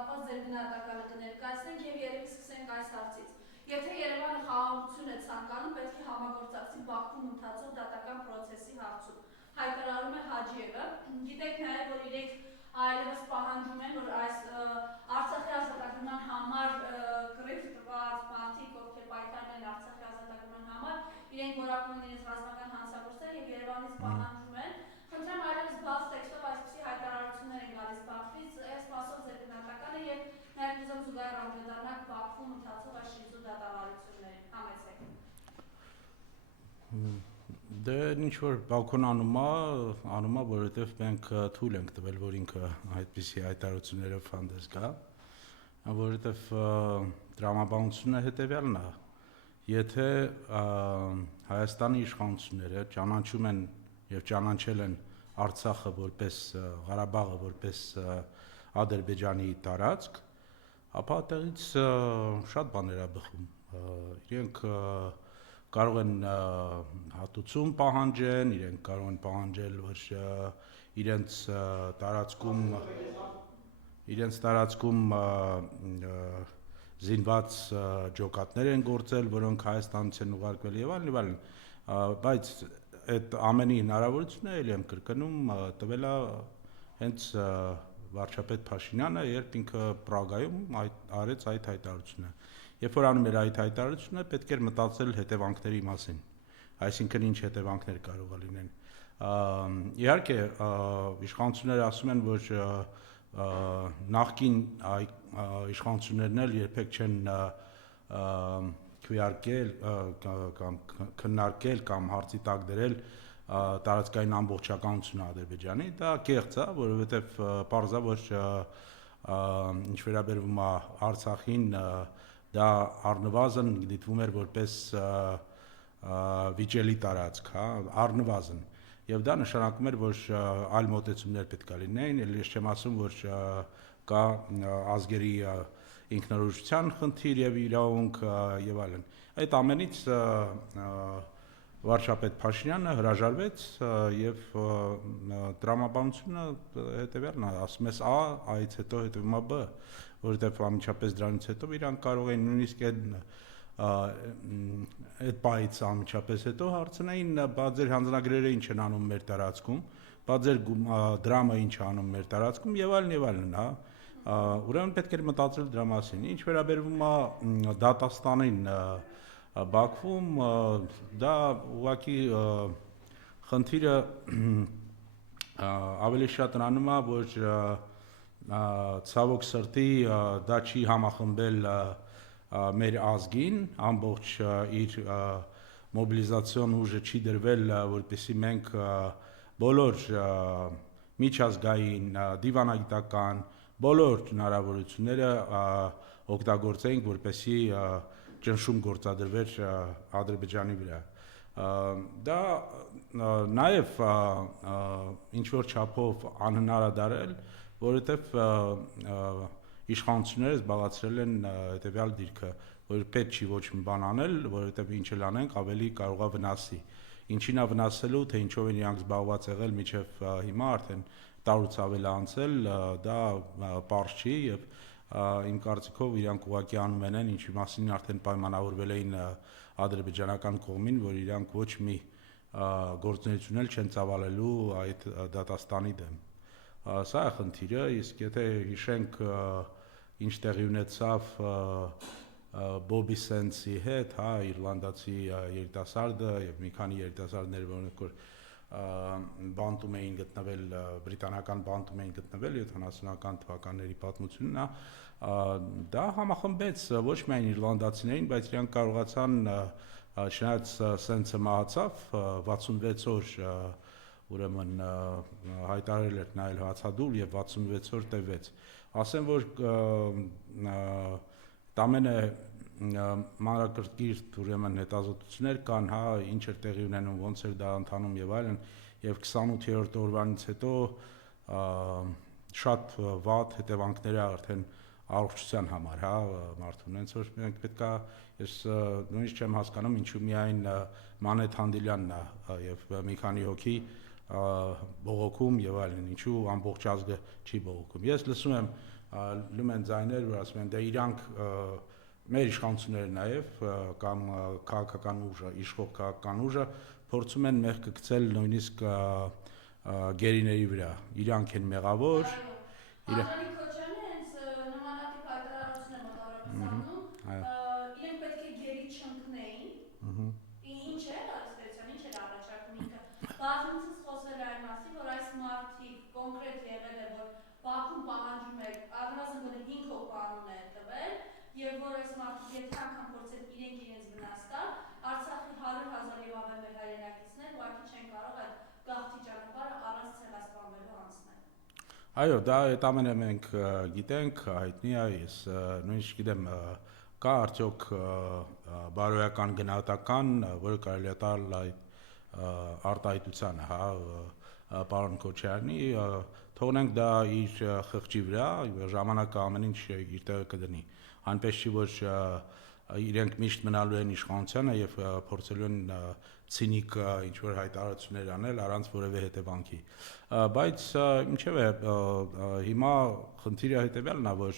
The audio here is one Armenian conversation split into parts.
կապված ձեր գնահատականը կներկայացնենք եւ երևի սկսենք այս հարցից։ Եթե Երևանը խաղաղություն է ցանկանում, պետք է համագործակցի Բաքվում ընթացող դատական process-ի հարցում։ Հայտարարում է Հաջիևը։ Գիտեք նաեւ, որ իրենք այլևս պահանջում են, որ այս Արցախի ազատագրման համար կռիվ տված մարդիկ, ովքեր պայքարում են Արցախի ազատագրման համար, իրենք որակում են իրենց ռազմական հանցագործներ եւ Երևանից պահանջում են։ Խնդրեմ այլևս բաց տեքստով այսպիսի հայտարարություններ են գալիս Բաքվից, այս մասով ձեր գնահատականը եւ նաեւ ուզում զուգահեռ անդրադառնալ Բաքվում ընթացող այս շիզու դատավարություններին։ Համեցեք։ Դե ինչ որ Բաքուն անում է, որովհետև մենք թույլ ենք տվել, որ ինքը այդպիսի հայտարարություններով հանդես գա, որովհետև տրամաբանությունը հետևյալն է, եթե Հայաստանի իշխանությունները ճանաչում են եւ ճանաչել են Արցախը որպես Ղարաբաղը որպես Ադրբեջանի տարածք, ապա այդտեղից շատ բաներ է բխում։ Իրենք կարող են հատուցում պահանջեն, իրենք կարող են պահանջել, որ իրենց տարածքում զինված ջոկատներ են գործել, որոնք Հայաստանից են ուղարկվել եւ այլն, բայց այդ ամենի հնարավորությունը ելի եմ կրկնում տվել է հենց վարչապետ Փաշինյանը, երբ ինքը Պրագայում արեց այդ հայտարարությունը։ Երբ որ անում էր այդ հայտարարությունը, պետք էր մտածել հետևանքների մասին, այսինքն ինչ հետևանքներ կարող է լինեն։ Իհարկե, իշխանությունները ասում են, որ նախկին իշխանություններն էլ երբեք չեն քվեարկել կամ քննարկել կամ հարցի տակ դրել տարածքային ամբողջականությունը Ադրբեջանի, դա կեղծ է, որովհետև պարզ է, որ ինչ վերաբերվում է Արցախին, դա առնվազն դիտվում էր որպես վիճելի տարածք, առնվազն, եւ դա նշանակում էր, որ այլ մոտեցումներ պետք է լինեին, ես չեմ ասում, որ կա ազգերի ինքնորոշության խնդիր եւ իրավունք եւ այլն։ Այդ ամենից վարչապետ Փաշինյանը հրաժարվեց եւ տրամաբանությունը հետեւյալն է, ասում ես A, A-ից հետո հետևում է B, որովհետեւ անմիջապես դրանից հետո իրանք կարող են նույնիսկ այդ պայից անմիջապես հետո հարցնեին, բա ձեր հանձնագրերը ինչ են անում մեր տարածքում, բա ձեր դրամը ինչ է անում մեր տարածքում եւ այլն, հա։ Ուրեմն պետք է մտածել դրա մասին։ Ինչ վերաբերվում է դատաստանին Բաքվում, դա ուղղակի խնդիրը ավելի շատ նրանում է, որ ցավոք սրտի դա չի համախմբել մեր ազգին, ամբողջ իր մոբիլիզացիոն ուժը չի դրվել, որպեսզի մենք բոլոր միջազգային, դիվանագիտական, բոլոր հնարավորությունները օգտագործենք, որպեսզի ճնշում գործադրվեր Ադրբեջանի վրա։ Դա նաև ինչ-որ չափով անհնար է դարել, որովհետև իշխանությունները զբաղացրել են հետևյալ դիրքը, որ պետք չի ոչ մի բան անել, որովհետև ինչ էլ անենք, ավելի կարող է վնասի։ Ինչին է վնասելու, թե ինչով են իրանք զբաղված եղել մինչև հիմա արդեն տարուց ավել անցել, դա պարզ չի եւ իմ կարծիքով իրանք ուղղակի անում են այն, ինչի մասին արդեն պայմանավորվել էին ադրբեջանական կողմին, որ իրանք ոչ մի գործունեություն էլ չեն ծավալելու այդ դատաստանի դեմ։ Սա է խնդիրը, իսկ եթե հիշենք ինչ տեղի ունեցավ Բոբի Սենսի հետ, հա, իռլանդացի երիտասարդը եւ մի քանի երիտասարդներ, որոնք բանտում էին գտնվել, բրիտանական բանտում էին գտնվել 70-ական թվականների պատմությունն է, դա համախմբեց ոչ միայն իռլանդացիներին, բայց իրանք կարողացան, չնայած Սենսը մահացավ 66 օր, ուրեմն հայտարարել էր նայել հացադուլ եւ 66 օր տևեց։ Ասեմ, որ տամենը մանրակրկիտ ուրեմն հետազոտություններ կան, հա, ինչ էր տեղի ունենում, ոնց էր դա ընթանում եւ այլն, եւ 28-րդ օրվանից հետո շատ վատ հետևանքներ է արդեն առողջության համար, հա, մարդուն, հենց որ մենք պետքա, ես նույնիսկ չեմ հասկանում, ինչու միայն Մանեթ Հանդիլյանն է եւ մի քանի հոգի բողոքում եւ այլն, ինչու ամբողջ ազգը չի բողոքում։ Ես լսում եմ լում են ձայներ, որ ասում են դե իրանք մեր իշխանությունները նաև կամ քաղաքական ուժը, իշխող քաղաքական ուժը փորձում են մեղքը գցել նույնիսկ գերիների վրա, իրանք են մեղավոր, Անդրանիկ Քոչյանը հենց նմանատիպ հայտարարություն է մոտավորապես անում, իրենք պետք է գերի չընկնեին, ինչ է ըստ ինչ էր առաջարկում ինքը, բազմիցս խոսել է այն մասին, որ այս մարդիկ կոնկրետ եղել է, որ Բաքուն պահանջում է առնվազն գոնե 5 հոգ կանոն է տվել, եւ որ այս մարդիկ եթե անգամ փորձեն իրենց վնաս տալ, Արցախի 100,000 եւ ավելի մեր հայրենակիցներ ուղղակի չեն կարող այդ գաղթի ճանապարհը առանց ցեղասպանվելու անցնել։ Այո, դա այդ ամենը մենք գիտենք, հայտնի է, ես նույնիսկ գիտեմ, կա արդյոք բարոյական գնահատական, որը կարելի է տալ այդ արտահայտությանը, պարոն Քոչարյանի, թողնենք դա իր խղճի վրա, ժամանակը ամեն ինչ իր տեղը կդնի, այնպես չի, որ իրենք միշտ մնալու են իշխանությանը եւ փորձելու են ցինիկ ինչ-որ հայտարարություններ անել առանց որևէ հետևանքի, բայց ինչեւ է հիմա խնդիրը հետեւյալն է, որ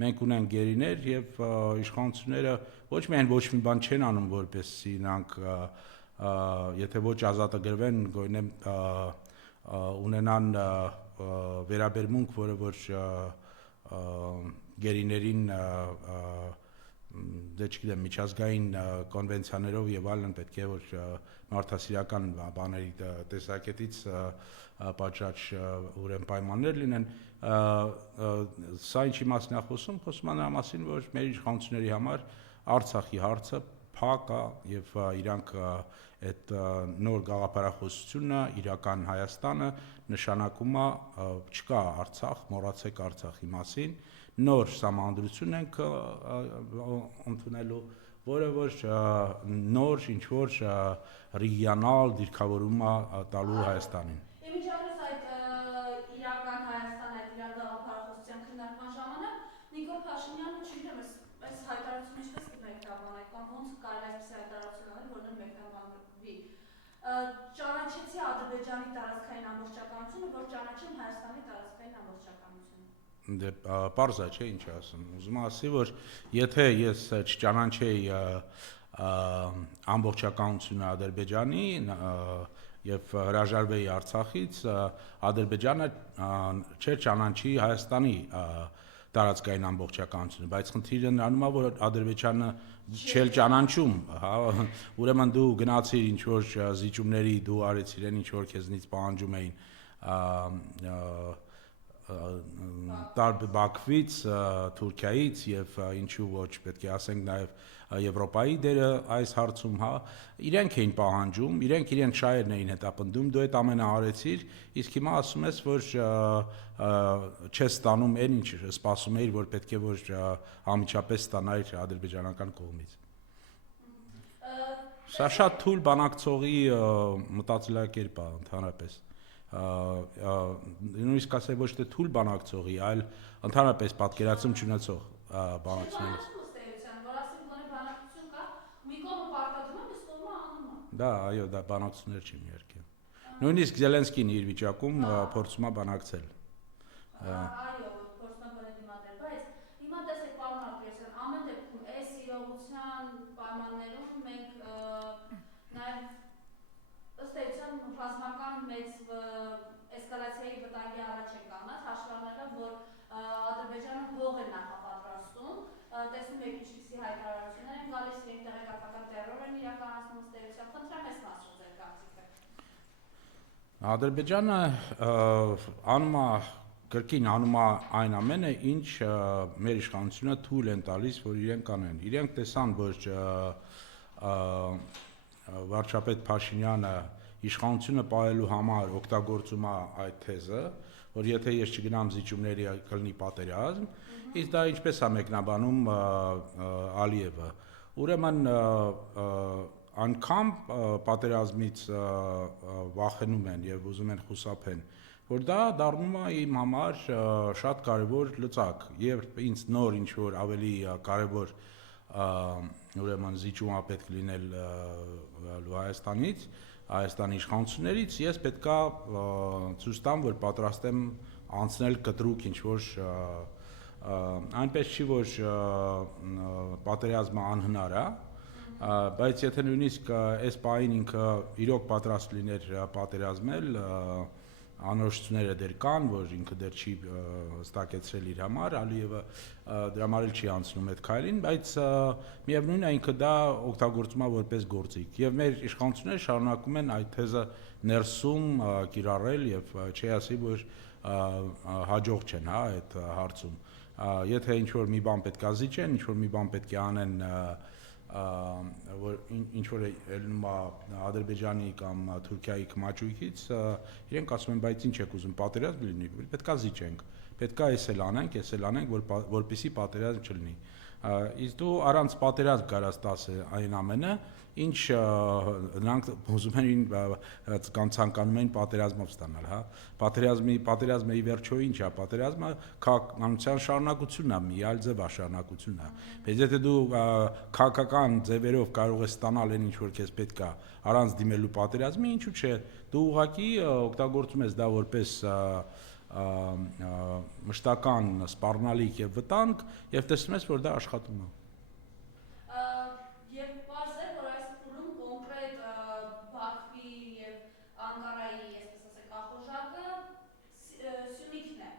մենք ունենք գերիներ եւ իշխանությունները ոչ միայն ոչ մի բան չեն անում, որպեսզի նրանք եթե ոչ ազատագրվեն, գոնե ունենան վերաբերմունք, որը որ գերիներին դե չգիտեմ միջազգային կոնվենցիաներով եւ այլն պետք է որ մարդասիրական բաների տեսակետից պատշաճ ուրեմն պայմաններ լինեն, սա ինչի մասին է խոսում է նրա մասին, որ մեր իշխանությունների համար Արցախի հարցը փակ է եւ իրանք այդ նոր գաղափարախոսությունը իրական Հայաստանը նշանակում է չկա Արցախ, մոռացեք Արցախի մասին, նոր համանդրություն ենք ընդունելու, որը որ նոր ինչ որ ռեգիոնալ դիրքավորում է տալու Հայաստանին։ Իմիջիայլոց այդ իրական Հայաստան այդ իրական գաղափարախոսության քննարկման ժամանակ Նիկոլ Փաշինյանը չգիտեմ, այս հայտարարությունը ինչպես կմեկնաբանեք կամ ոնց կարելի է այսպես հայտարարություն անել, որը մեկնաբանվի։ Ճանաչեցի Ադրբեջանի տարածքային ամբողջականությունը, որ չճանաչեմ Հայաստանի տարածքային ամբողջականությունը։ Դե պարզ է, չէ՞ ինչ ասում։ Ուզում եմ ասի, որ եթե ես չճանաչեի ամբողջականությունը Ադրբեջանի եւ հրաժարվեի Արցախից, Ադրբեջանը չէր ճանաչի Հայաստանի տարածքային ամբողջականությունը, բայց խնդիրը նրանում է, որ Ադրբեջանը չել ճանաչում, հա, ուրեմն դու գնացիր ինչ որ զիջումների, դու արեցիր այն ինչ որ քեզնից պահանջում էին Բաքվից, Թուրքիայից եւ ինչու ոչ պետք է ասենք նաեւ Եվրոպայի դերը այս հարցում, հա, իրենք էին պահանջում, իրենք շահերն էին հետապնդում, դու այդ ամենը արեցիր, իսկ հիմա ասում ես, որ չես ստանում այն ինչ սպասում էիր, որ պետք է որ անմիջապես ստանայր ադրբեջանական կողմից։ Սա շատ թույլ բանակցողի մտածելակերպ է ընդհանրապես։ Նույնիսկ ասել ոչ թե թույլ բանակցողի, այլ ընդհանրապես պատկերացում չունեցող բանակցությունից։ Դա այո, դա բանակցություններ չի իհարկե։ Նույնիսկ Զելենսկին իր վիճակում փորձում է բանակցել։ Այո, փորձում է բանել դիմադրել, բայց հիմա տեսեք պարոն Արտիրոսյան, ամեն դեպքում այս իրողության պայմաններում մենք նաև ըստ էության ռազմական մեծ էսկալացիայի վտանգի առաջ ենք կանգնած, հաշվի առնելով, որ Ադրբեջանը հող է նախապատրաստում, տեսնում եք ինչպիսի հայտարարություններ են գալիս, իրենք տեղեկատվական տերոր են իրականացնում ըստ էության, խնդրեմ այս մասով ձեր կարծիքը։ Ադրբեջանը անում է կրկին անում է այն ամենը, ինչ մեր իշխանությունը թույլ են տալիս, որ իրենք անեն։ Իրենք տեսան, որ վարչապետ Փաշինյանը իշխանությունը պահելու համար օգտագործում է այդ թեզը, որ եթե ես չգնամ զիջումների կլինի պատերազմ, իսկ դա ինչպես է մեկնաբանում Ալիևը։ Ուրեմն անգամ պատերազմից վախենում են եւ ուզում են խուսափեն, որ դա դառնում է իմ համար շատ կարևոր լծակ եւ ինձ նոր ինչ որ ավելի կարևոր ուրեմն զիջումա պետք լինել Հայաստանից, Հայաստանի իշխանություններից, ես պետքա ցույց տամ, որ պատրաստ եմ անցնել կտրուկ ինչ որ այնպես չի, որ պատերազմը անհնար է, բայց եթե նույնիսկ այս պահին ինքը իրոք պատրաստ լիներ պատերազմել, անորոշությունները դեռ կան, որ ինքը դեռ չի հստակեցրել իր համար, Ալիևը դրա համար էլ չի անցնում այդ քայլին, բայց միևնույնն է ինքը դա օգտագործում է որպես գործիք։ Եվ մեր իշխանությունները շարունակում են այդ թեզը ներսում կիրառել եւ չի ասի, որ հաջող չեն, հա, այդ հարցում։ Եթե ինչ-որ մի բան պետք է զիջեն, ինչ-որ մի բան պետք է անեն, որ ինչ-որ ելնում է Ադրբեջանի կամ Թուրքիայի կմաճույքից, իրենք ասում են, բայց ինչ եք ուզում, պատերազմ լինի, պետք է զիջենք, պետք է էս էլ անենք, որպեսզի պատերազմ չլինի։ Իսկ դու առանց պատերազմ կարաս տաս այն ամենը, ինչ նրանք ուզում են կամ ցանկանում են պատերազմով ստանալ, հա։ Պատերազմը ի վերջո ինչ է, պատերազմը քաղաքականության շարունակությունն է, մի այլ ձև է շարունակությունն է։ Բայց եթե դու քաղաքական ձևերով կարող ես ստանալ այն ինչ որ քեզ պետք է առանց դիմելու պատերազմի, ինչու՞ չէ, դու ուղղակի օգտագործում ես դա որպես մշտական սպառնալիք եւ վտանգ եւ տեսնում ես, որ դա աշխատում է։ Եվ պարզ է, որ այս փուլում կոնկրետ Բաքվի եւ Անկարայի, այսպես ասենք, ախորժակը Սյունիքն է։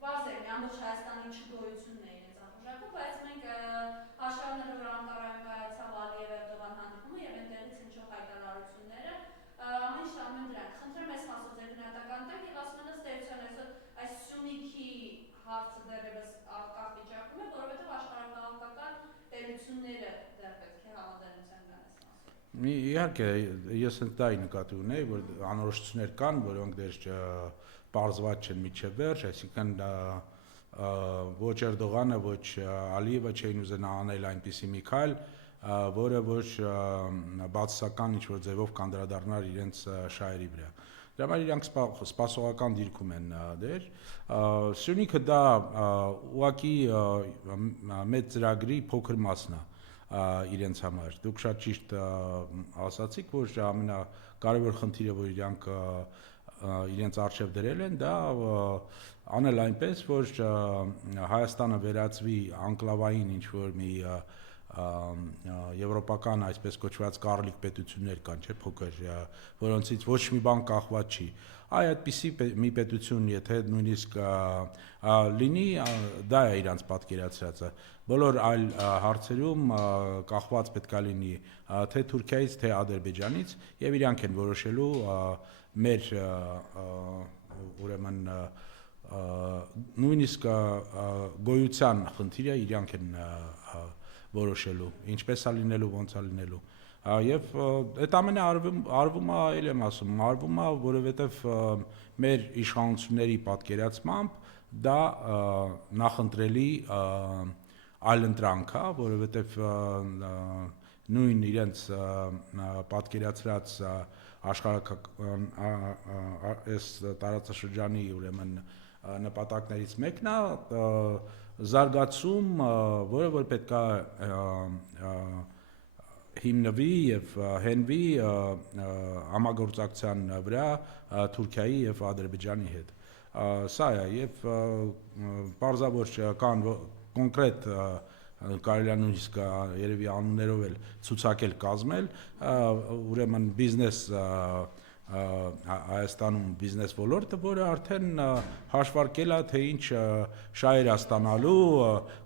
Պարզ է, ամբողջ Հայաստանի չգոյությունն է իրենց ախորժակը, բայց մենք հաշվառնելով որ Անկարայում կայացավ Ալիև Էրդողան հանդիպումը եւ այնտեղից հնչող հայտարարությունները, ամեն ինչ անում են դրանք։ Խնդրեմ ես մասով ձեր գնահատական տակ եւ ասում են ըստ էության այս Սյունիքի հարցը դեռևս արկա վիճակում է, որովհետեւ աշխարհակաղակական տերությունները դեռ պետք է համաձայնության գան այս մասով։ Իհարկե, ես դա նկատի ունեի, որ անորոշություններ կան, որոնք դեռ պարզված չեն մինչև վերջ, այսինքն ոչ Էրդողանը, ոչ Ալիևը չէին ուզենա անել այնպիսի մի քայլ, որը ոչ բացասական ինչ-որ ձևով կանդրադառնար իրենց շահերի վրա։ Դրա համար իրանք սպասողական դիրքում են դեր։ Սյունիքը դա ուղղակի մեծ ծրագրի փոքր մասն է իրենց համար։ Դուք շատ ճիշտ ասացիք, որ ամենակարևոր խնդիրը, որ իրանք իրենց արժև դրել են, դա անել այնպես, որ Հայաստանը վերածվի անկլավային ինչ-որ մի եվրոպական այսպես կոչված կառլիկ պետություններ կան, չէ՞, փոքր, որոնցից ոչ մի բան կախված չի։ Այդպիսի մի պետություն, եթե նույնիսկ լինի, դա է իրանց պատկերացրածը։ Բոլոր այլ հարցերում կախված պետքա լինի թե Թուրքիայից, թե Ադրբեջանից, եւ իրանք են որոշելու մեր ուրեմն նույնիսկ գոյության խնդիրը իրանք են որոշելու, ինչպես է լինելու, ոնց է լինելու։ Եվ այդ ամենը արվում է, ել եմ ասում, արվում է, որովհետև մեր իշխանությունների պատկերացմամբ դա նախընտրելի այլընտրանք է, որովհետև նույն իրենց պատկերացրած աշխարհական այս տարածաշրջանի ուրեմն նպատակներից մեկն է զարգացում, որը որ պետք է հիմնվի եւ հենվի համագործակցության վրա Թուրքիայի եւ Ադրբեջանի հետ։ Սա է եւ պարզավոր կան կոնկրետ կարելի է նույնիսկ երևի անուններով էլ ցուցակել կազմել, ուրեմն բիզնես Հայաստանում բիզնես ոլորտը, որը արդեն հաշվարկել է, թե ինչ շահեր է ստանալու,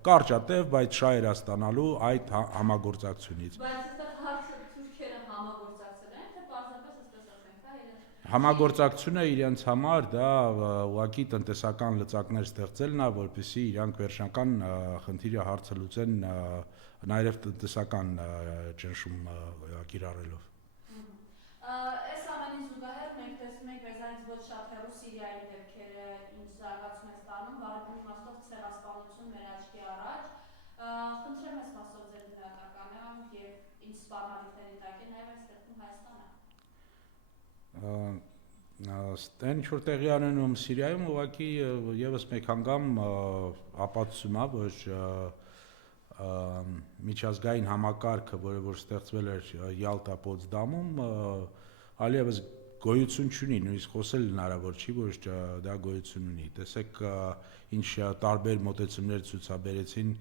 կարճատև, բայց շահեր է ստանալու այդ համագործակցությունից։ Բայց այստեղ հարցը թուրքերը համագործակցել են, թե պարզապես այսպես ասենք, հա, իրենց Համագործակցությունը իրենց համար դա ուղղակի տնտեսական լծակներ ստեղծելն է, որպեսզի իրանք վերջնական խնդիրը հարցը լուծեն նաև տնտեսական ճնշում կիրառելով։ Այս ամենին զուգահեռ մենք տեսնում ենք մեզանից ոչ շատ հեռու Սիրիայի դեպքերը, ինչ զարգացում է ստանում, բարեկամի իմաստով ցեղասպանություն մեր աչքի առաջ։ Խնդրեմ ես մասով ձեր գնահատականը եւ ինչ սպառնալիքների տակ է նաեւ այստեղում Հայաստանը։ Այն ինչ որ տեղի ունենում Սիրիայում ուղղակի եւս մեկ անգամ ապացուցում է, որ միջազգային համակարգը, որը որ ստեղծվել էր Յալտա Պոտսդամում, այլևս գոյություն չունի, նույնիսկ խոսել հնարավոր չի, որ դա գոյություն ունի։ Տեսեք, ինչ տարբեր մոտեցումներ ցուցաբերեցին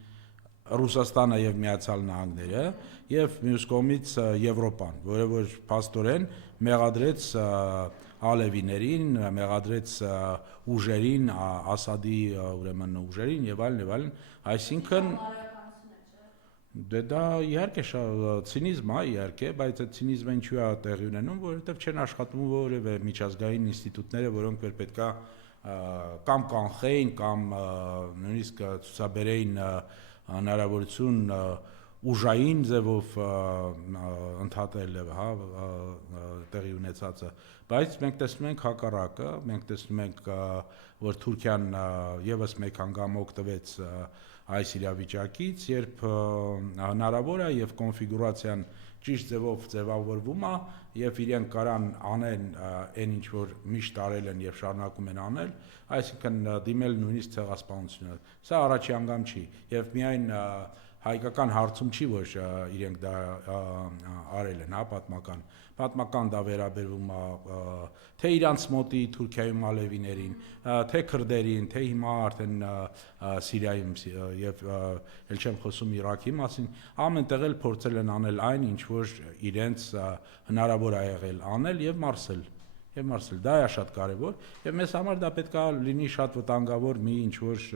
Ռուսաստանը եւ Միացյալ Նահանգները եւ մյուս կողմից Եվրոպան, որը որ փաստորեն մեղադրեց ալևիներին, մեղադրեց ուժերին, Ասադի ուրեմն ուժերին եւ այլն, այսինքն դա իհարկե ցինիզմ է, իհարկե, բայց այդ ցինիզմը ինչու է տեղի ունենում, որովհետեւ չեն աշխատում որևէ միջազգային ինստիտուտները, որոնք որ պետքա կամ կանխեին կամ նույնիսկ ցուցաբերեին հնարավորություն ուժային ձևով ընդհատել տեղի ունեցածը, բայց մենք տեսնում ենք հակառակը, մենք տեսնում ենք, որ Թուրքիան եւս մեկ անգամ օգտվեց այս իրավիճակից, երբ հնարավոր է եւ կոնֆիգուրացիան ճիշտ ձևով ձևավորվում է եւ իրենք կարան անեն այն ինչ որ միշտ արել են եւ շարունակում են անել, այսինքն դիմել նույնիսկ ցեղասպանությունը։ Սա առաջի անգամ չի եւ միայն հայկական հարցում չի, որ իրենք դա արել են, պատմական դա վերաբերվում է թե իրանց մոտի Թուրքիայում ալևիներին, թե քրդերին, թե հիմա արդեն Սիրիայում եւ ել չեմ խոսում Իրաքի մասին, ամենտեղ էլ փորձել են անել այն, ինչ որ իրենց հնարավոր է եղել անել եւ մարսել։ Դա է շատ կարեւոր եւ մեզ համար դա պետք է լինի շատ վտանգավոր մի ինչ որ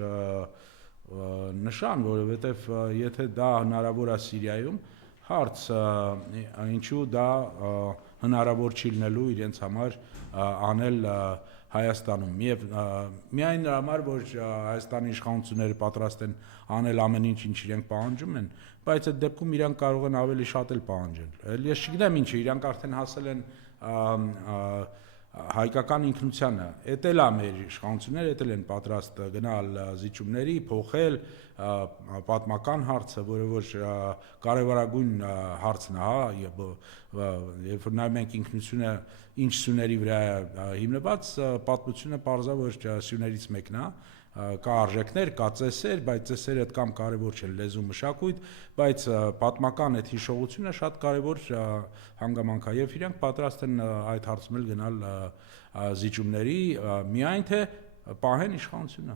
նշան, որովհետեւ եթե դա հնարավոր է Սիրիայում, հարց ինչու դա հնարավոր չի լինելու իրենց համար անել Հայաստանում եւ միայն նրա համար որ Հայաստանի իշխանությունները պատրաստ են անել ամեն ինչ ինչ իրենք պահանջում են, բայց այդ դեպքում իրանք կարող են ավելի շատ էլ պահանջել։ Ես չգիտեմ ինչը, իրանք արդեն հասել են հայկական ինքնությանը, էտել է մեր իշխանությունները, էտել են պատրաստ գնալ զիջումների, փոխել պատմական հարցը, որը որ կարևորագույն հարցն է, երբ որ նայում ենք ինքնությունը ինչ սյուների վրա է հիմնված, պատմությունը պարզա որ սյուներից մեկն է, կա արժեքներ, կա ծեսեր, բայց ծեսերը այդքան կարևոր չեն, լեզու մշակույթ, բայց պատմական այդ հիշողությունը շատ կարևոր հանգամանք է եւ իրանք պատրաստ են այդ հարցում էլ գնալ զիջումների, միայն թե պահեն իշխանությունը։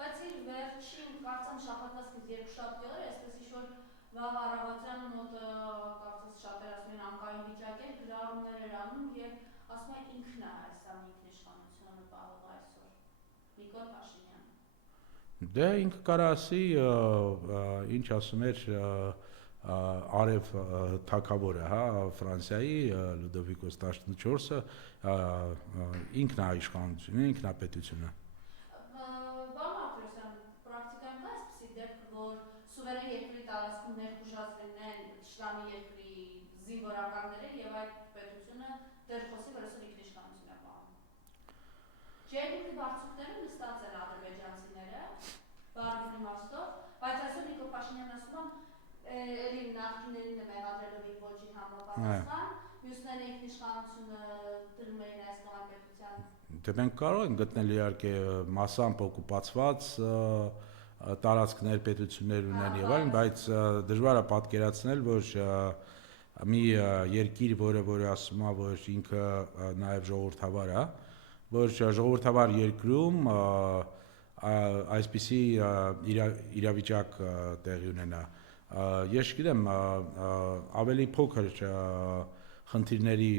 Բայց իր վերջին կարծեմ շաբաթվա սկիզբ երկուշաբթի օրը, այսպես ինչ որ վաղ առավոտյան մոտ կարծես շատեր ասում են անկայուն վիճակ էր, գրառումներ էր անում եւ ասում է ինքն է Հայաստանի ինքնիշխանությունը պահող այսօր։ Նիկոլ Փաշինյանը։ Դե ինքը կարա ասի, ինչ ասում էր Արև թագավորը, Ֆրանսիայի Լյուդովիկոս 14-ը ինքն է իշխանությունը, ինքն է պետությունը։ Բանարտիրոսյան, պրակտիկայում կա այսպիսի դեպք, որ սուվերեն երկրի տարածքում ներխուժած լինեն իշխանի երկրի զինվորականները եւ այդ պետությունը դեռ խոսի, որ այսօր ինքնիշխանություն է պահում։ Ջերմուկի բարձունքները նստած են ադրբեջանցիները, բարի իմաստով, բայց այսօր Նիկոլ Փաշինյանն ասում է էլի նախկիներին է մեղադրելով իր ոճի համապատասխան, մյուսները ինքնիշխանությունը դնում էին Հայաստանի պետության։ Դե մենք կարող ենք գտնել իհարկե մասամբ օկուպացված տարածքներ, պետություններ ունեն եւ այլն, բայց դժվար է պատկերացնել, որ մի երկիր, որը ասում է, որ ինքը նաեւ ժողովրդավար է, որ ժողովրդավար երկրում այսպիսի իրավիճակ տեղի ունենա։ Ես չգիտեմ, ավելի փոքր խնդիրների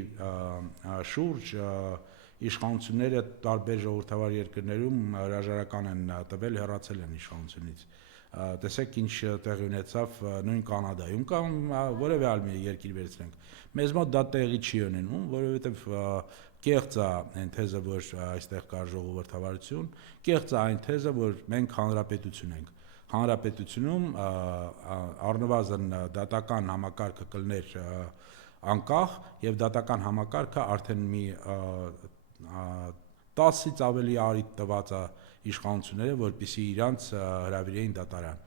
շուրջ իշխանությունները տարբեր ժողովրդավար երկրներում հրաժարական են տվել, հեռացել են իշխանությունից։ Տեսեք ինչ տեղի ունեցավ նույն Կանադայում կամ որևէ այլ մի երկիր վերցնենք։ Մեզ մոտ դա տեղի չի ունենում, որովհետև կեղծ է այն թեզը, որ այստեղ կա ժողովրդավարություն, կեղծ է այն թեզը, որ մենք հանրապետություն ենք։ Հանրապետությունում առնվազն դատական համակարգը կլներ անկախ եւ դատական համակարգը արդեն մի 10-ից ավելի արիտ տված է իշխանությունները, որպեսզի իրանց հրավիրեին դատարան։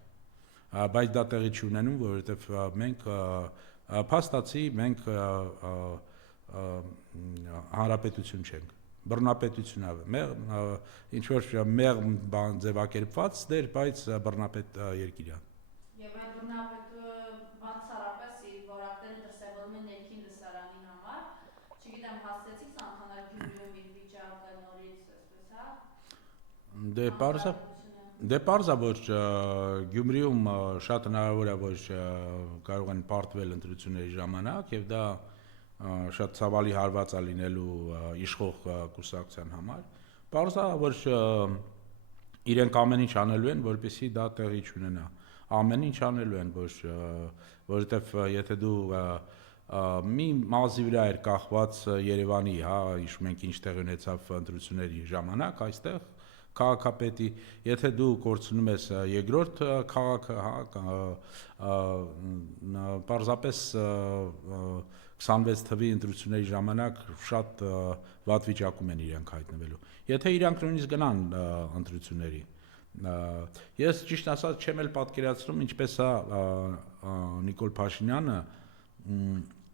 Բայց դա տեղի չի ունենում, որովհետեւ մենք փաստացի մենք հանրապետություն չենք, բռնապետություն է, ինչ որ մեղմ բան ձևակերպված դեր, բայց բռնապետ երկիր է։ Եվ այդ բռնապետը բացառապես իր որակները դրսևորում են ներքին լսարանի համար, չգիտեմ հասցեցիք Դե պարզ է, որ Գյումրիում շատ հնարավոր է, որ կարող են պարտվել ընտրությունների ժամանակ եւ դա շատ ցավալի հարված է լինելու իշխող կուսակցության համար։ Պարզ է, որ իրենք ամեն ինչ անելու են, որպեսզի դա տեղի չունենա։ Ամեն ինչ անելու են, որովհետեւ եթե դու մի մազի վրա էր կախված Երևանի, հա, հիշում ենք ինչ տեղ ունեցավ ընտրությունների ժամանակ այստեղ քաղաքապետի, եթե դու կորցնում ես երկրորդ քաղաքը, հա, պարզապես 26 թվի ընտրությունների ժամանակ շատ վատ վիճակում են իրենք հայտնվելու։ Եթե իրանք նույնիսկ գնան ընտրությունների, ես ճիշտ ասած չեմ էլ պատկերացնում ինչպես է Նիկոլ Փաշինյանը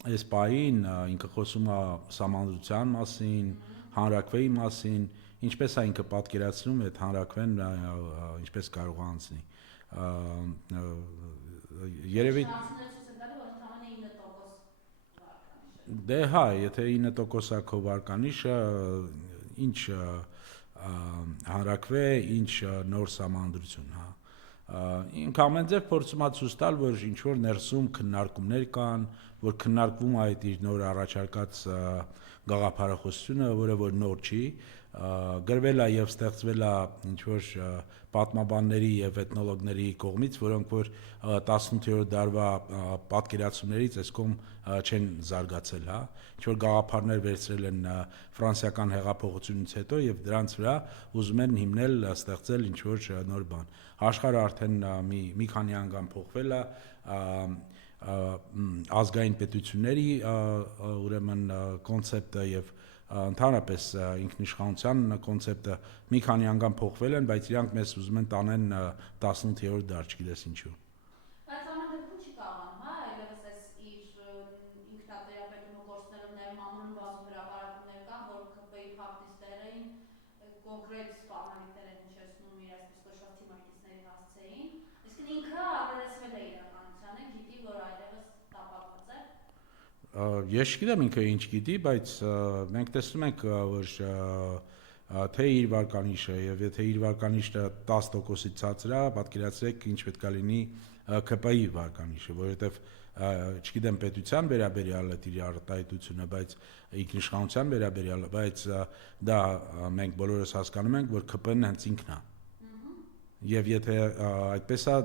այս պահին ինքը խոսում է սահմանադրության մասին, հանրաքվեի մասին, ինչպես է ինքը պատկերացնում այդ հանրաքվեն ինչպես կարող է անցնի։ Երևի դե հա, եթե 9% է քո վարկանիշը, ինչ հանրաքվե, ինչ նոր սահմանադրություն, հա։ Ինքը ամեն ձև փորձում է ցույց տալ, որ ինչ որ ներսում քննարկումներ կան, որ քննարկվում է այդ իր նոր առաջարկած գաղափարախոսությունը, որը որ նոր չի, գրվել է եւ ստեղծվել է ինչ որ պատմաբանների եւ էթնոլոգների կողմից, որոնք որ 18-րդ դարվա պատկերացումներից այս կողմ չեն զարգացել, հա, ինչ որ գաղափարներ վերցրել են ֆրանսիական հեղափոխությունից հետո եւ դրանց վրա ուզում են հիմնել, ստեղծել ինչ որ նոր բան։ Աշխարհը արդեն մի քանի անգամ փոխվել է, ազգային պետությունների ուրեմն կոնցեպտը եւ ընդհանրապես ինքնիշխանության կոնցեպտը մի քանի անգամ փոխվել են, բայց իրանք մեզ ուզում են տանեն 18-րդ դար, չգիտես ինչու։ Բայց ամեն դեպքում չի կարողանում, հա, այլևս այս իր ինքնատերապետումը կորցնելու նաև մանրուն բազում հրապարակումներ կան, որ ԿՊ-ի փակտիստերին կոնկրետ սպառնալիքներ են հնչեցնում իր այսպես կոչված թիմակիցների հասցեին, իսկ ինքը ագրեսվել է իրականությանը, գիտի, որ այլևս տապալված է։ Ես չգիտեմ ինքը ինչ գիտի, բայց մենք տեսնում ենք, որ թե իր վարկանիշը եւ եթե իր վարկանիշը 10%-ից ցածր է, պատկերացրեք ինչ պետք է լինի ԿՊ-ի վարկանիշը, որովհետեւ չգիտեմ պետության վերաբերյալ է իր արտահայտությունը, բայց ինքնիշխանության վերաբերյալ, բայց դա մենք բոլորս հասկանում ենք, որ ԿՊ-ն հենց ինքն է։ Եվ եթե այդպես է,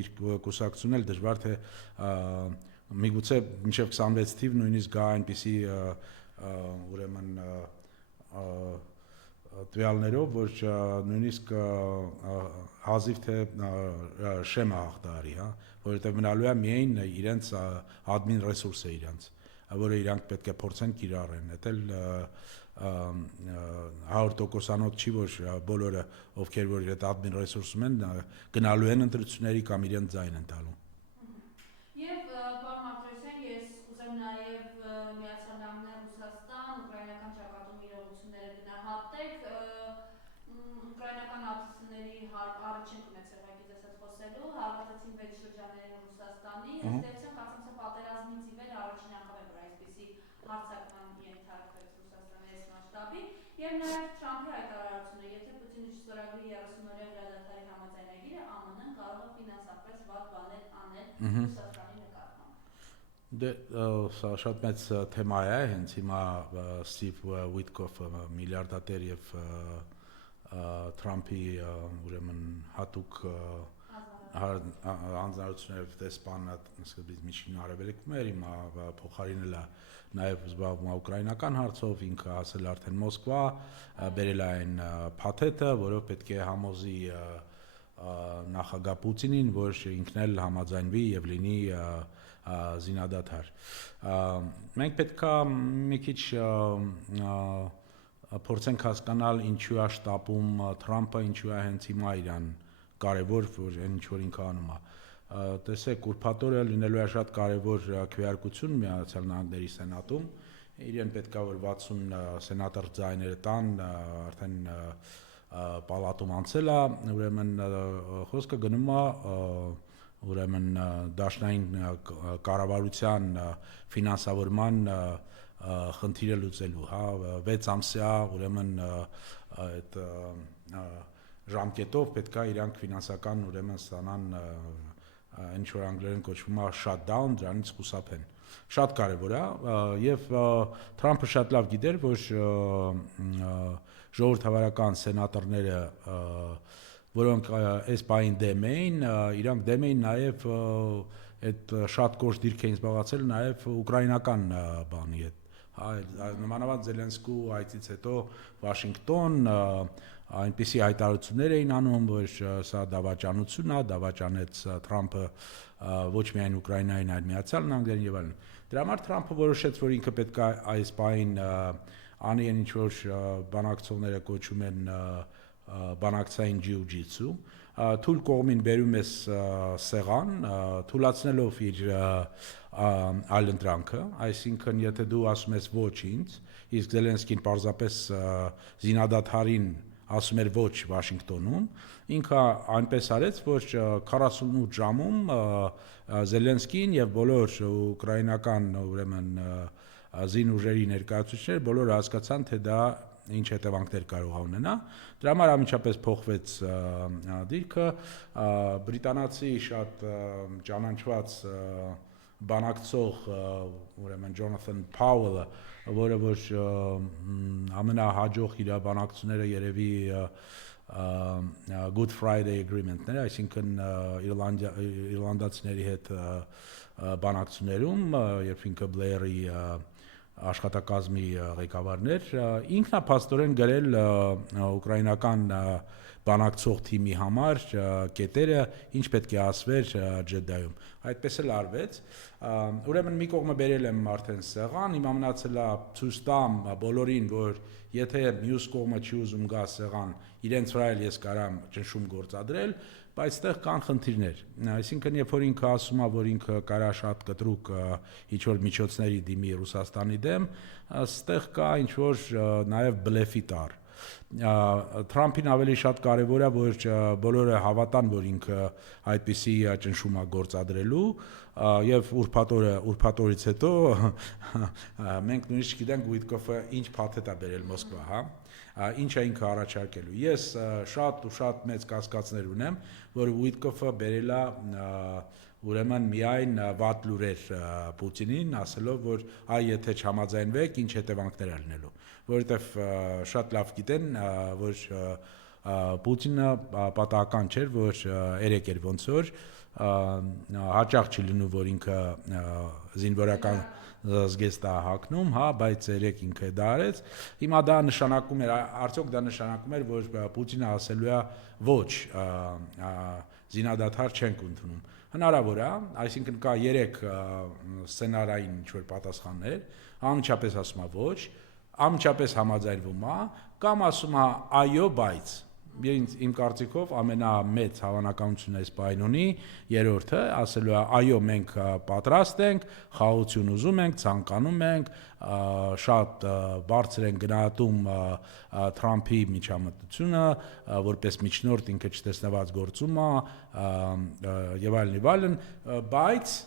իր կուսակցությունն էլ դժվար թե միգուցե մինչև 26 թիվ նույնիսկ գա այնպիսի ուրեմն տվյալներով, որ նույնիսկ հազիվ թե շեմը հաղթահարի, հա, որովհետև մնալու է միայն իրենց admin ռեսուրսը իրենց, որը իրանք պետք է փորձեն կիրառեն, դա էլ 100%-անոց չի, որ բոլորը ովքեր որ այդ admin ռեսուրսում են գնալու են ընտրությունների կամ իրենց ձայն են տալու։ Եվ պարոն Մարտիրոսյան, ես կուզեմ նաև Միացյալ Նահանգներ, Ռուսաստան, ուկրաինական ճակատում իրողությունները գնահատեք, ուկրաինական ափսեների առաջ չենք ունեցել ուղղակի դեսած խոսելու, հարվածեցին 6 շրջանների Ռուսաստանի, ըստեյության կարծեմ թե պատերազմից ի վեր առաջին անգամ է, որ այսպիսի հարձակման ենթարկվեց Ռուսաստանի այս մասշտաբի, եւ նաեւ Թրամփի հայտարարությունը, եթե Պուտինը չստորագրի 30-օրյա հրադադարի համաձայնագիրը, ԱՄՆ-ն կարող է ֆինանսապես վատ բաներ անել Ռուսաստանի նկատմամբ։ Դե սա շատ մեծ թեմա է, հենց հիմա Ստիվ Ուիտկոֆը միլիարդատեր եւ Թրամփի ուրեմն հատուկ հանձնարարություններով դեսպանը սկզբից Միջին Արևելքում էր, հիմա փոխարինել է նաև զբաղվում է ուկրաինական հարցով, ինքը հասել արդեն Մոսկվա, բերել է այն փաթեթը, որով պետք է համոզի նախագահ Պուտինին, որ ինքն էլ համաձայնվի եւ լինի զինադադար։ Մենք պետքա մի քիչ փորձենք հասկանալ ինչու է շտապում Թրամփը, ինչու է հենց հիմա իրան կարևոր, որ այն ինչ որ ինքը անում է։ Տեսեք, ուրբաթ օրը լինելու է շատ կարևոր քվեարկություն Միացյալ Նահանգների Սենատում, իրեն պետքա որ 60 սենատոր ձայները տան, արդեն պալատում անցել է, ուրեմն խոսքը գնում է ուրեմն դաշնային կառավարության ֆինանսավորման խնդիրը լուծելու, հա, 6 ամսյա ուրեմն այդ ժամկետով պետք է իրանք ֆինանսական ուրեմն ստանան ինչ որ անգլերեն կոչվում է shutdown, դրանից խուսափեն։ Շատ կարևոր է եւ Թրամփը շատ լավ գիտեր, որ ժողովրդավարական սենատորները, որոնք այս բային դեմ էին, իրանք դեմ էին նաեւ այդ շատ կոշտ դիրք էին զբաղացել նաեւ ուկրաինական բանի հետ։ Նմանավանդ Զելենսկու այցից հետո Վաշինգտոն այնպիսի հայտարարություններ էին անում, որ սա դավաճանություն է, դավաճանեց Թրամփը ոչ միայն Ուկրաինային, այլ Միացյալ Նահանգներին եւ այլն։ Դրա համար Թրամփը որոշեց, որ ինքը պետք է այս բային անի ինչ որ բանակցողները կոչում են բանակցային ջիու-ջիցու, թույլ կողմին բերում ես սեղան, թույլատնելով իր այլընտրանքը, այսինքն եթե դու ասում ես ոչ ինձ, իսկ Զելենսկին պարզապես զինադադարին ասում էր ոչ Վաշինգտոնում, ինքը այնպես արեց, որ 48 ժամում Զելենսկին եւ բոլոր ուկրաինական ուրեմն զինուժերի ներկայացուցիչները բոլորը հասկացան, թե դա ինչ հետևանքներ կարող է ունենա։ Դրա համար ամիջապես փոխվեց դիրքը, բրիտանացի շատ ճանաչված բանակցող ուրեմն Ջոնաթան Փաուելը, որը որ ամենահաջող իր բանակցությունները երևի Good Friday Agreement-ները, այսինքն իռլանդացիների հետ բանակցություններում, երբ ինքը Բլեյերի աշխատակազմի ղեկավարներ, ինքն է փաստորեն գրել ուկրաինական բանակցող թիմի համար կետերը, ինչ պետք է ասվեր Ջեդայում։ Այդպես էլ արվեց։ Ուրեմն մի կողմը բերել եմ արդեն սեղան, հիմա մնացել է ցույց տամ բոլորին, որ եթե մյուս կողմը չի ուզում գա սեղան, իրենց վրա էլ ես կարամ ճնշում գործադրել, բայց այդտեղ կան խնդիրներ։ Այսինքն, երբ որ ինքը ասում է, որ ինքը կարա շատ կտրուկ ինչ որ միջոցների դիմի Ռուսաստանի դեմ, այստեղ կա ինչ որ նաև բլեֆի տար։ Թրամփին ավելի շատ կարևոր է, որ բոլորը հավատան, որ ինքը այդպիսի ճնշում է գործադրելու եւ ուրբաթ օրից հետո մենք նույնիսկ գիտենք Ուիտկոֆը ինչ փաթեթ է բերել Մոսկվա, հա, ինչ է ինքը առաջարկելու։ Ես շատ ու շատ մեծ կասկածներ ունեմ, որ Ուիտկոֆը բերել է ուրեմն միայն վատ լուրեր Պուտինին, ասելով, որ այ եթե չհամաձայնվեք, ինչ հետևանքներ է լինելու, որովհետև շատ լավ գիտեն, որ Պուտինը պատահական չէր, որ երեք էր ոնց որ հաճախ չի լինում, որ ինքը զինվորական զգեստ է հագնում, հա, բայց երեք ինքը դա արեց։ Հիմա դա նշանակում էր, արդյոք դա նշանակում էր, որ Պուտինը ասելու է ոչ, զինադադար չենք ընդունում։ Հնարավոր է, այսինքն կա 3 սցենարային ինչ-որ պատասխաններ, անմիջապես ասում է ոչ, անմիջապես համաձայնվում է, կամ ասում է այո, բայց իմ կարծիքով ամենամեծ հավանականությունը այս բանին ունի երրորդը, ասելու է այո, մենք պատրաստ ենք, խաղաղություն ուզում ենք, ցանկանում ենք, շատ բարձր են գնահատում Թրամփի միջամտությունը, որպես միջնորդ ինքը չտեսնված գործում է եւ այլն, բայց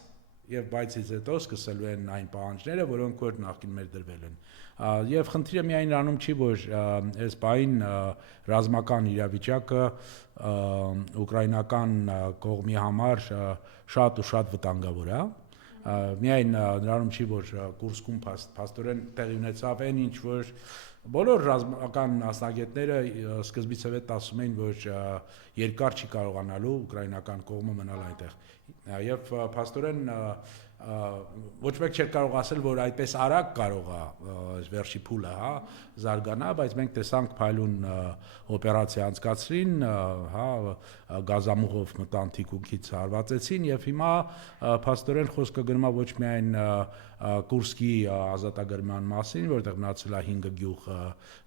եւ բայցից հետո սկսելու են այն պահանջները, որոնք որ նախկին մեր դրվել են։ Եվ խնդիրը միայն նրանում չի, որ այս բային ռազմական իրավիճակը ուկրաինական կողմի համար շատ ու շատ վտանգավոր է։ Միայն նրանում չի, որ Կուրսկում փաստորեն տեղի ունեցավ այն ինչ որ բոլոր ռազմական մասնագետները սկզբից հետ ասում էին, որ երկար չի կարողանալու ուկրաինական կողմը մնալ այնտեղ։ Եվ փաստորեն ոչ մեկ չէր կարող ասել, որ այդպես արագ կարող է վերջի փուլը, հա, զարգանա, բայց մենք տեսանք փայլուն օպերացիա անցկացրին, հա, գազամուղով մտան թիկունքից հարվածեցին եւ հիմա փաստորեն խոսքը գնում է ոչ միայն Կուրսկի ազատագրման մասին, որտեղ մնացել է 5 գյուղ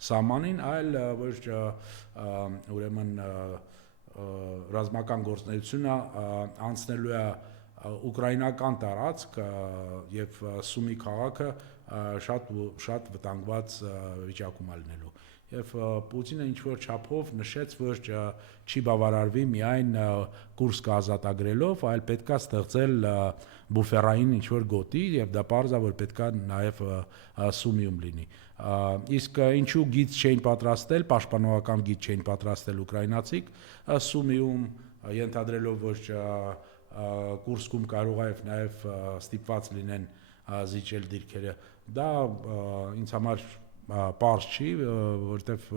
սահմանին, այլ որ ուրեմն ռազմական գործունեությունը անցնելու է ուկրաինական տարածք եւ Սումի քաղաքը շատ վտանգված վիճակում է լինելու։ Եվ Պուտինը ինչ-որ չափով նշեց, որ չի բավարարվի միայն Կուրսկը ազատագրելով, այլ պետքա ստեղծել բուֆերային ինչ-որ գոտի եւ դա պարզա որ պետքա նաեւ Սումիում լինի։ Իսկ ինչու գիծ չէին պատրաստել, պաշտպանողական գիծ չէին պատրաստել ուկրաինացիք Սումիում ենթադրելով որ Կուրսկում կարող է նաեւ ստիպված լինեն զիջել դիրքերը։ Դա ինձ համար պարզ չի, որովհետև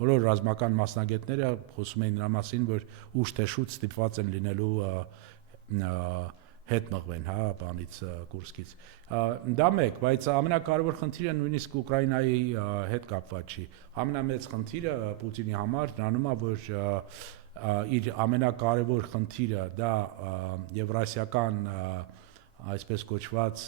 բոլոր ռազմական մասնագետները խոսում են նրա մասին, որ ուշ թե շուտ ստիպված են լինելու հետ մղվեն, հա, բանից Կուրսկից։ Դա մեկ, բայց ամենակարևոր խնդիրը նույնիսկ Ուկրաինայի հետ կապված չի։ Ամենամեծ խնդիրը Պուտինի համար նրանում է, որ իր ամենակարևոր խնդիրը դա եվրասիական այսպես կոչված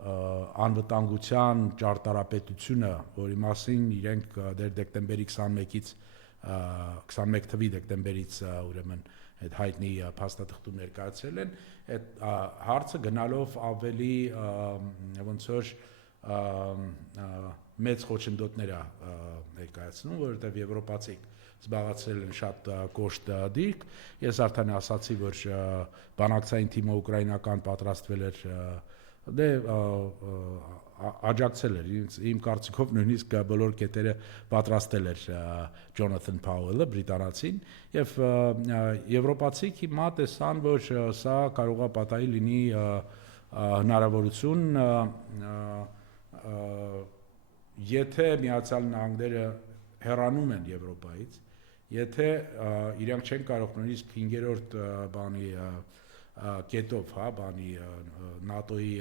անվտանգության ճարտարապետությունը, որի մասին իրենք դեռ դեկտեմբերի 21-ից 21 թվականի դեկտեմբերից ուրեմն այդ հայտնի փաստաթղթում ներկայացրել են, այդ հարցը գնալով ավելի ոնց որ մեծ խոչընդոտներ է ներկայացնում, որովհետև եվրոպացիք զբաղացրել են շատ կոշտ դիրք։ Ես արդեն ասացի, որ բանակցային թիմը ուկրաինական պատրաստվել էր դե աջակցել էր իմ կարծիքով նույնիսկ բոլոր կետերը պատրաստել էր Ջոնաթան Փաուելը բրիտանացին եւ եվրոպացիք հիմա տեսան որ սա կարող է պատահի լինի հնարավորություն եթե Միացյալ Նահանգները հեռանում են Եվրոպայից եթե իրենք չեն կարող նույնիսկ 5-րդ բանի կետով, հա, բանի ՆԱՏՕ-ի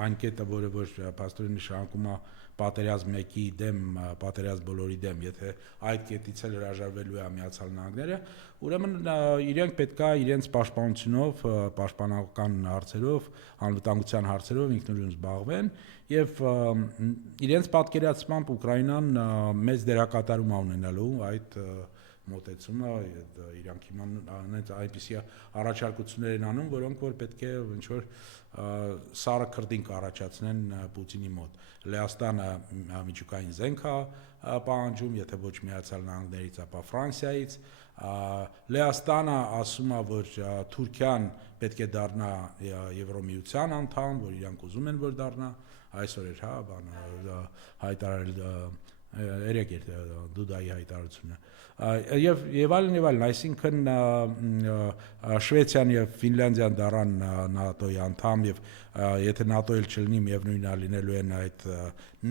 այն կետը, որը որ փաստորեն նշանակում է պատերազմ մեկի դեմ, պատերազմ բոլորի դեմ, եթե այդ կետից էլ հրաժարվելու է Միացյալ Նահանգները, ուրեմն իրենք պետքա իրենց պաշտպանությունով, պաշտպանական հարցերով, անվտանգության հարցերով ինքնուրույն զբաղվեն եւ իրենց պատկերացմամբ Ուկրաինան մեծ դերակատարում է ունենալու այդ մոտեցումը իրանք հիմա այնպիսի առաջարկություններ են անում, որոնք որ պետք է ինչ որ սարը քրտինք առաջացնեն Պուտինի մոտ։ Լեհաստանը միջուկային զենք է պահանջում, եթե ոչ Միացյալ Նահանգներից, ապա Ֆրանսիայից։ Լեհաստանը ասում է, որ Թուրքիան պետք է դառնա Եվրոմիության անդամ, որ իրանք ուզում են որ դառնա, այսօր էր, հա, բան հայտարարել երեք էր Դուդայի հայտարարությունը եւ այլն, այսինքն Շվեդիան եւ Ֆինլանդիան դառան ՆԱՏՕ-ի անդամ եւ եթե ՆԱՏՕ-ը չլինի միևնույնն է լինելու են այդ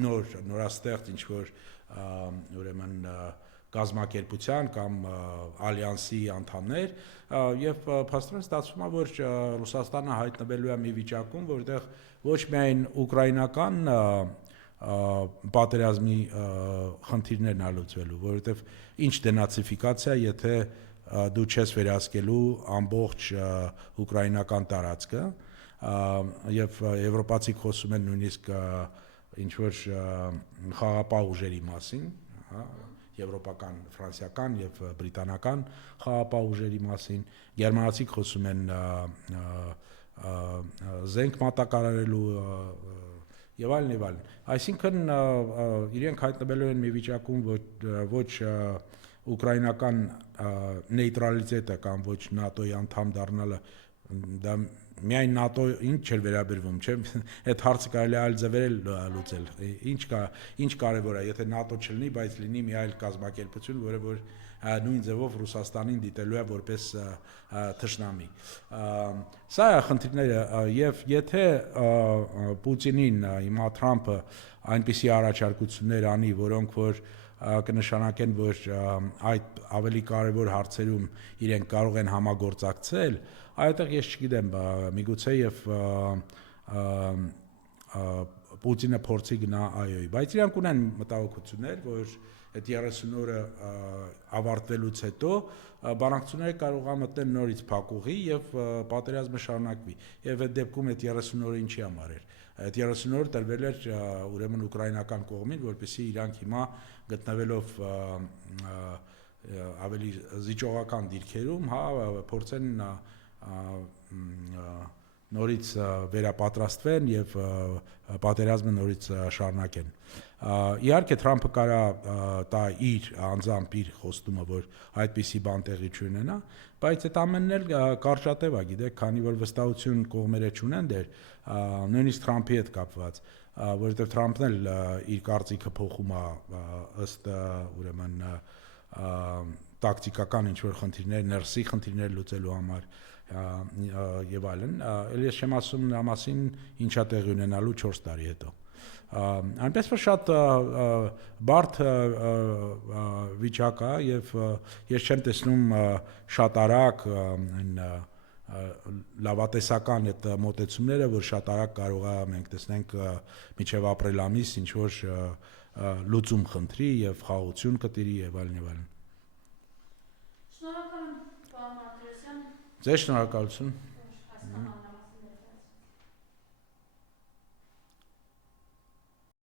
նորաստեղծ ինչ որ ուրեմն կազմակերպության կամ ալյանսի անդամներ եւ փաստորեն ստացվում է որ Ռուսաստանը հայտնվելու է մի վիճակում որտեղ ոչ միայն ուկրաինական պատերազմի խնդիրներն ալուծվելու, որովհետև ինչ դենացիֆիկացիա, եթե դու չես վերահսկելու ամբողջ ուկրաինական տարածքը, եւ եվրոպացիք խոսում են նույնիսկ ինչ որ խաղապահ ուժերի մասին, հա, եվրոպական, ֆրանսիական եւ բրիտանական խաղապահ ուժերի մասին, գերմանացիք խոսում են զենք մատակարարելու եւ այլն, այսինքն իրենք հայտնվելու են մի վիճակում ոչ ուկրաինական նեյտրալիտետը կամ ոչ ՆԱՏՕ-ի անդամ դառնալը դա միայն ՆԱՏՕ-ին չէր վերաբերվում, չէ՞, այդ հարցը կարելի է այլ ձևերել լուծել։ Ինչ կարևոր է, եթե ՆԱՏՕ չլինի, բայց լինի մի այլ կազմակերպություն, որը որ նույն ձևով Ռուսաստանին դիտելու է որպես թշնամի։ Սա է խնդիրները եւ եթե Պուտինին հիմա Թրամփը այնպիսի առաջարկություններ անի, որոնք որ կնշանակեն, որ այդ ավելի կարևոր հարցերում իրենք կարող են համագործակցել, այդտեղ ես չգիտեմ, միգուցե եւ Պուտինը փորձի գնա այոյ, բայց իրանք ունեն մտահոգություններ, որ այդ 30 օրը ավարտվելուց հետո բանակցությունները կարող է մտնել նորից փակուղի եւ պատերազմը շարունակվի։ Եվ այդ դեպքում այդ 30 օրը ինչի համար էր։ Այդ 30 օրը տրվել էր ուրեմն ուկրաինական կողմին, որպեսզի իրանք հիմա գտնվելով ավելի զիջողական դիրքերում, հա, փորձեն նորից վերապատրաստվեն եւ պատերազմը նորից շարունակեն։ Իհարկե Թրամփը կարա տա իր անձամբ իր խոստումը, որ այդպիսի բան տեղի չունենա, բայց այդ ամենն էլ կարճատև է, գիտեք, քանի որ վստահություն կողմերը չունեն դեր, նույնիսկ Թրամփի հետ կապված, որովհետեւ Թրամփն էլ իր կարծիքը փոխում է ըստ ուրեմն տակտիկական ինչ-որ խնդիրներ, ներսի խնդիրներ լուծելու համար եւ այլն, ել ես չեմ ասում նրա մասին ինչա տեղի ունենալու 4 տարի հետո։ Այնպես որ շատ բարդ վիճակ է եւ ես չեմ տեսնում շատ արագ այն լավատեսական այդ մոտեցումները, որ շատ արագ կարող է մենք տեսնենք միջև ապրիլ ամիս ինչ որ լուծում խնդրի եւ խաղաղություն կտիրի եւ այլն եւ այլն։ Շնորհակալ եմ, պարոն Մարտիրոսյան։ Ձեզ շնորհակալություն։